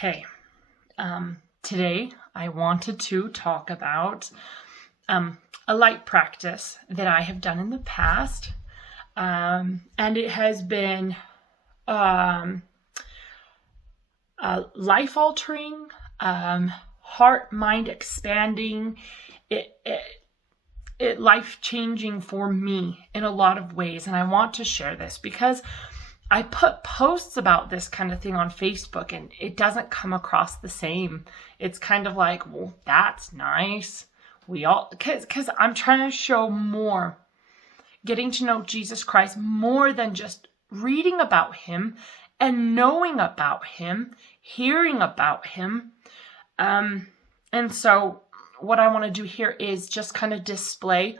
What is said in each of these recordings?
Okay, today I wanted to talk about a light practice that I have done in the past, and it has been life-altering, heart, mind expanding, it life-changing for me in a lot of ways, and I want to share this because I put posts about this kind of thing on Facebook and it doesn't come across the same. It's kind of like, well, that's nice. Because I'm trying to show more, getting to know Jesus Christ more than just reading about him and knowing about him, hearing about him. And so what I want to do here is just kind of display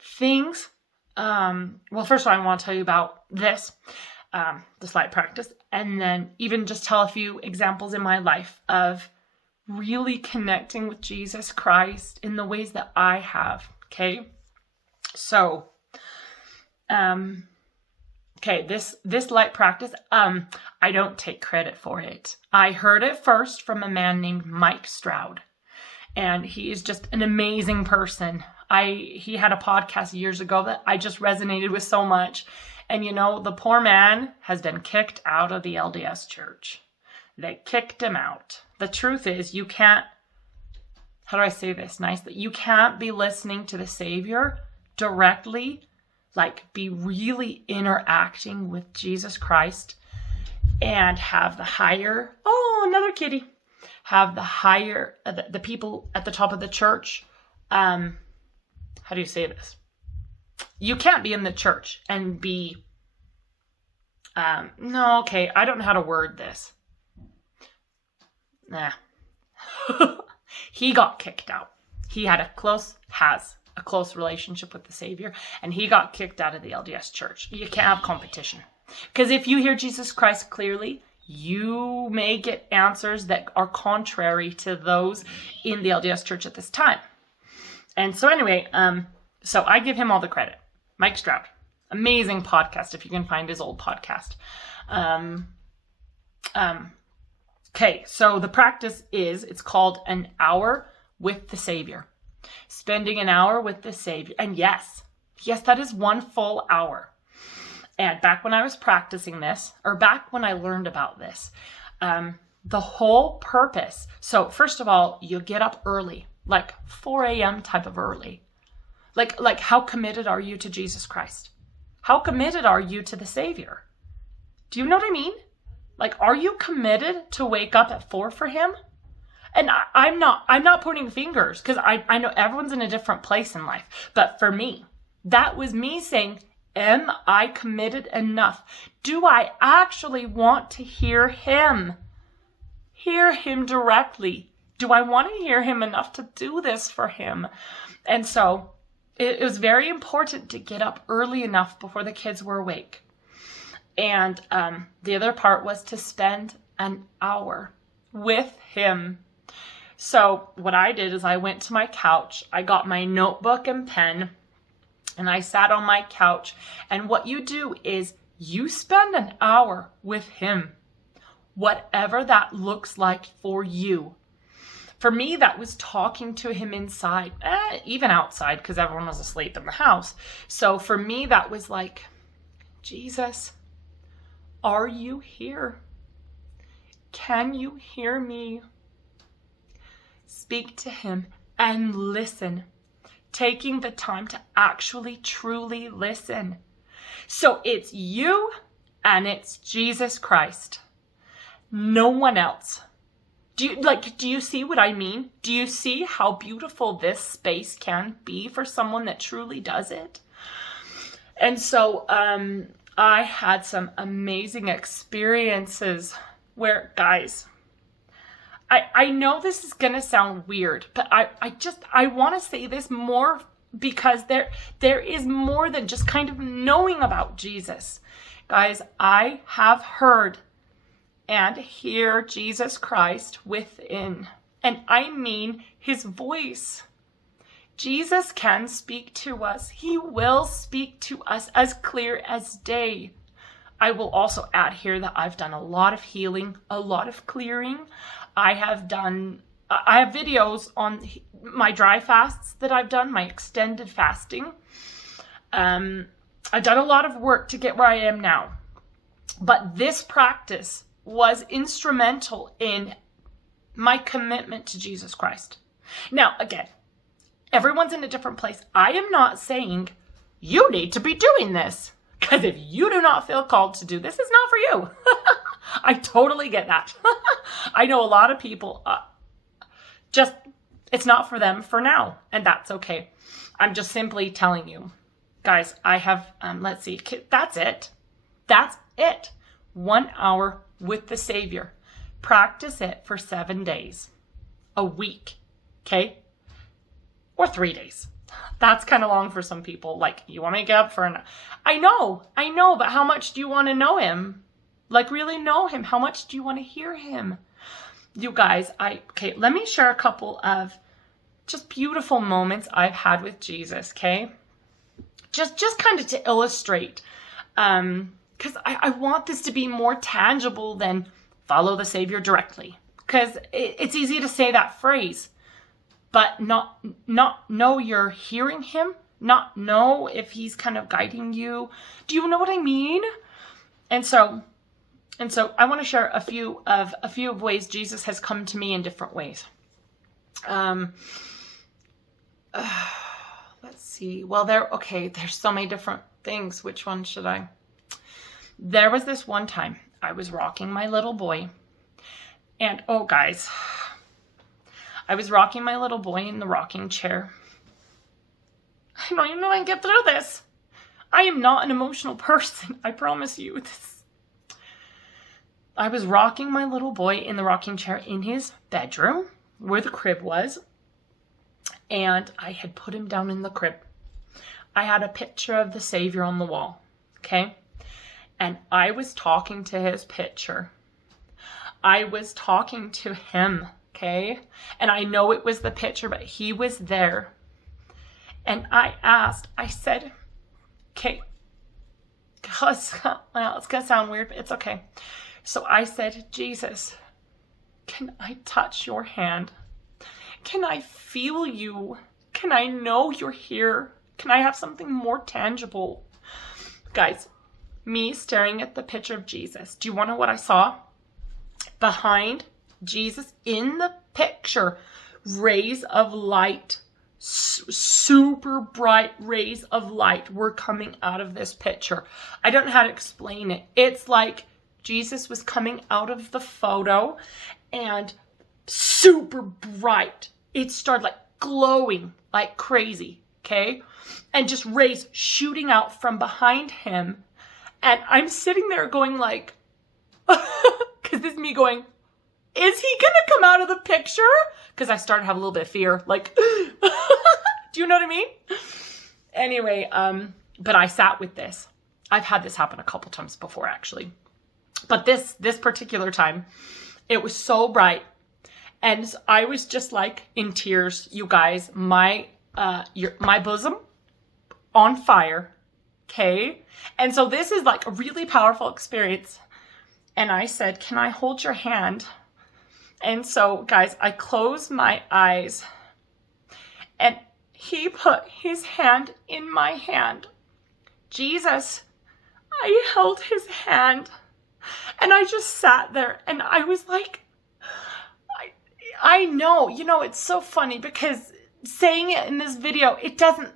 things. Well, first of all, I want to tell you about this light practice, and then even just tell a few examples in my life of really connecting with Jesus Christ in the ways that I have. Okay. So, this light practice, I don't take credit for it. I heard it first from a man named Mike Stroud, and he is just an amazing person. He had a podcast years ago that I just resonated with so much. And the poor man has been kicked out of the LDS church. They kicked him out. The truth is, you can't, how do I say this nice? That you can't be listening to the Savior directly, like be really interacting with Jesus Christ and have the higher, another kitty, have the higher, the people at the top of the church. How do you say this? You can't be in the church and be, I don't know how to word this. He got kicked out. He has a close relationship with the Savior, and he got kicked out of the LDS church. You can't have competition. Because if you hear Jesus Christ clearly, you may get answers that are contrary to those in the LDS church at this time. And so anyway, so I give him all the credit. Mike Stroud. Amazing podcast if you can find his old podcast. Okay, so the practice it's called an hour with the Savior. Spending an hour with the Savior. And yes, that is 1 full hour. And back when I was practicing this, or back when I learned about this, the whole purpose. So first of all, you get up early, like 4 a.m. type of early. Like how committed are you to Jesus Christ? How committed are you to the Savior? Do you know what I mean? Like, are you committed to wake up at 4 for him? And I'm not pointing fingers because I know everyone's in a different place in life. But for me, that was me saying, am I committed enough? Do I actually want to hear him? Hear him directly? Do I want to hear him enough to do this for him? And so it was very important to get up early enough before the kids were awake. And the other part was to spend an hour with him. So what I did is I went to my couch, I got my notebook and pen, and I sat on my couch. And what you do is you spend an hour with him, whatever that looks like for you. For me, that was talking to him inside, even outside, because everyone was asleep in the house. So for me, that was like, Jesus, are you here? Can you hear me? Speak to him and listen, taking the time to actually, truly listen. So it's you and it's Jesus Christ. No one else. Do you see what I mean? Do you see how beautiful this space can be for someone that truly does it? And so I had some amazing experiences where, guys, I know this is going to sound weird, but I want to say this more because there is more than just kind of knowing about Jesus. Guys, I have heard and hear Jesus Christ within. And I mean his voice. Jesus can speak to us. He will speak to us as clear as day. I will also add here that I've done a lot of healing, a lot of clearing. I have videos on my dry fasts that I've done, my extended fasting. I've done a lot of work to get where I am now. But this practice was instrumental in my commitment to Jesus Christ. Now, again, everyone's in a different place. I am not saying you need to be doing this, because if you do not feel called to do this, it's not for you. I totally get that. I know a lot of people, it's not for them for now, and that's okay. I'm just simply telling you, guys, I have, let's see, that's it. That's it. 1 hour with the Savior. Practice it for 7 days, a week, okay? Or 3 days. That's kind of long for some people. Like, you want me to get up for I know, but how much do you want to know him? Like, really know him? How much do you want to hear him? You guys, okay, let me share a couple of just beautiful moments I've had with Jesus, okay? Just kind of to illustrate, because I want this to be more tangible than follow the Savior directly. Because it's easy to say that phrase, but not know you're hearing him, not know if he's kind of guiding you. Do you know what I mean? And so I want to share a few of ways Jesus has come to me in different ways. Let's see. Well, there's so many different things. Which one should I? There was this one time I was rocking my little boy, and oh guys, I was rocking my little boy in the rocking chair. I don't even know I can get through this. I am not an emotional person. I promise you this. I was rocking my little boy in the rocking chair in his bedroom where the crib was. And I had put him down in the crib. I had a picture of the Savior on the wall. Okay. And I was talking to his picture. I was talking to him. Okay. And I know it was the picture, but he was there. And I said, okay, well, it's going to sound weird, but it's okay. So I said, Jesus, can I touch your hand? Can I feel you? Can I know you're here? Can I have something more tangible? Guys, me staring at the picture of Jesus. Do you want to know what I saw? Behind Jesus in the picture, rays of light. Super bright rays of light were coming out of this picture. I don't know how to explain it. It's like Jesus was coming out of the photo and super bright. It started like glowing like crazy, okay? And just rays shooting out from behind him. And I'm sitting there going like, because this is me going, is he gonna come out of the picture? Because I started to have a little bit of fear, like, do you know what I mean? Anyway, but I sat with this. I've had this happen a couple times before, actually. But this particular time, it was so bright. And I was just like in tears, you guys, my bosom on fire. Okay. And so this is like a really powerful experience. And I said, can I hold your hand? And so, guys, I closed my eyes and he put his hand in my hand. Jesus, I held his hand and I just sat there and I was like, I know, it's so funny because saying it in this video, it doesn't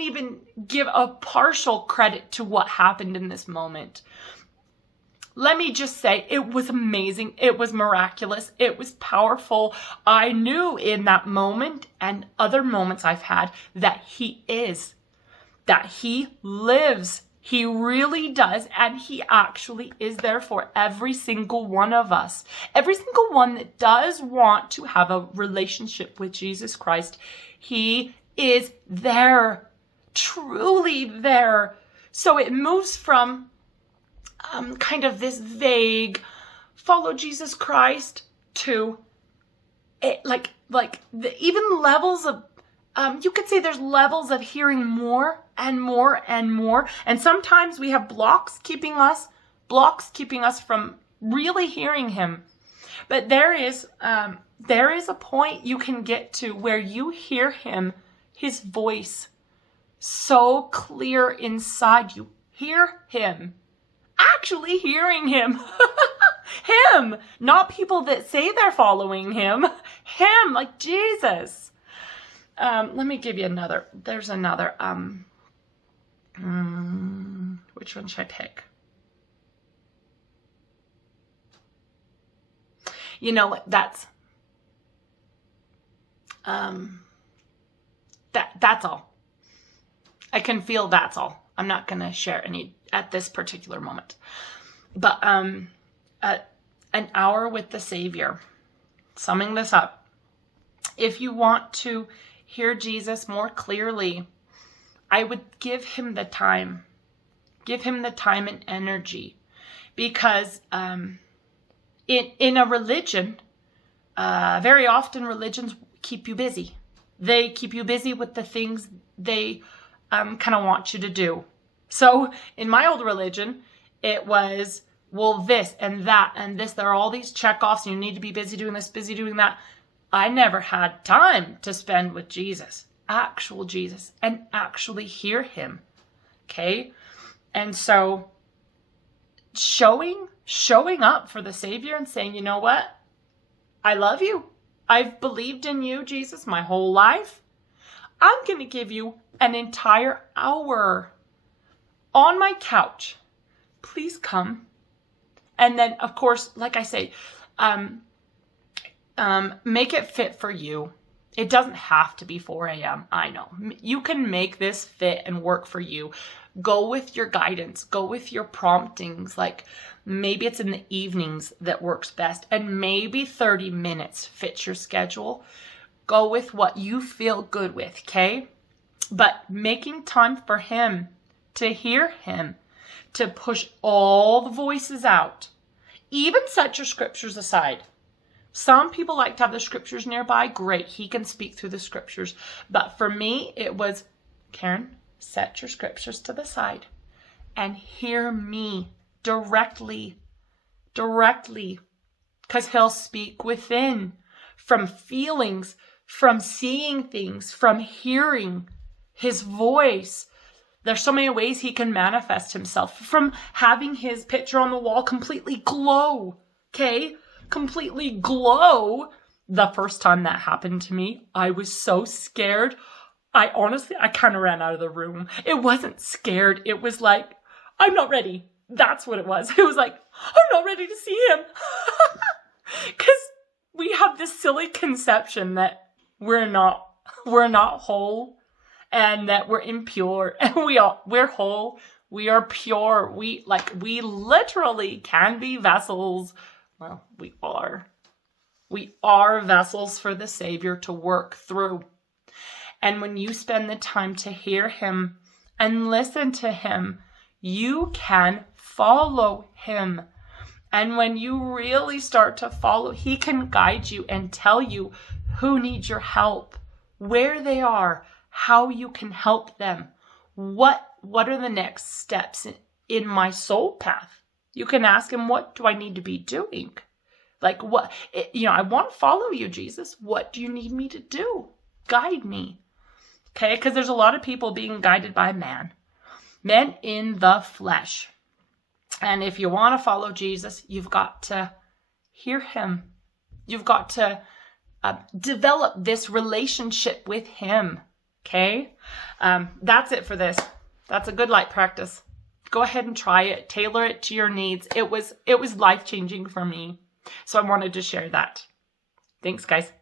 even give a partial credit to what happened in this moment. Let me just say, it was amazing. It was miraculous. It was powerful. I knew in that moment and other moments I've had that he lives. He really does. And he actually is there for every single one of us. Every single one that does want to have a relationship with Jesus Christ. He is there. Truly there. So it moves from kind of this vague follow Jesus Christ to it, like the even levels of you could say there's levels of hearing more and more and more. And sometimes we have blocks keeping us from really hearing him. But there is a point you can get to where you hear him, his voice, so clear inside you. Hear him. Actually hearing him. Him. Not people that say they're following him. Him, like Jesus. Let me give you another. There's another. Which one should I pick? You know what? That's all. I can feel that's all. I'm not going to share any at this particular moment. But an hour with the Savior. Summing this up. If you want to hear Jesus more clearly, I would give him the time. Give him the time and energy. Because in a religion, very often religions keep you busy. They keep you busy with the things they kind of want you to do. So in my old religion, it was, well, this and that and this. There are all these checkoffs and you need to be busy doing this, busy doing that. I never had time to spend with Jesus, actual Jesus, and actually hear him. Okay? And so showing up for the Savior and saying, you know what? I love you. I've believed in you, Jesus, my whole life. I'm going to give you an entire hour on my couch. Please come. And then, of course, like I say, make it fit for you. It doesn't have to be 4 a.m. I know. You can make this fit and work for you. Go with your guidance. Go with your promptings. Like maybe it's in the evenings that works best. And maybe 30 minutes fits your schedule. Go with what you feel good with, okay? But making time for him, to hear him, to push all the voices out. Even set your scriptures aside. Some people like to have the scriptures nearby. Great, he can speak through the scriptures. But for me, it was, Karen, set your scriptures to the side and hear me directly. Because he'll speak within, from feelings, from seeing things, from hearing his voice. There's so many ways he can manifest himself. From having his picture on the wall completely glow, okay? Completely glow. The first time that happened to me, I was so scared. I kind of ran out of the room. It wasn't scared. It was like, I'm not ready. That's what it was. It was like, I'm not ready to see him. Because we have this silly conception that we're not whole and that we're impure, and we're whole. We are pure. We literally can be vessels. Well, we are. We are vessels for the Savior to work through. And when you spend the time to hear him and listen to him, you can follow him. And when you really start to follow, he can guide you and tell you who needs your help, where they are, how you can help them. What are the next steps in my soul path? You can ask him, what do I need to be doing? Like what, I want to follow you, Jesus. What do you need me to do? Guide me. Okay, because there's a lot of people being guided by men in the flesh. And if you want to follow Jesus, you've got to hear him. You've got to develop this relationship with him. Okay, that's it for this. That's a good light practice. Go ahead and try it. Tailor it to your needs. It was life-changing for me. So I wanted to share that. Thanks, guys.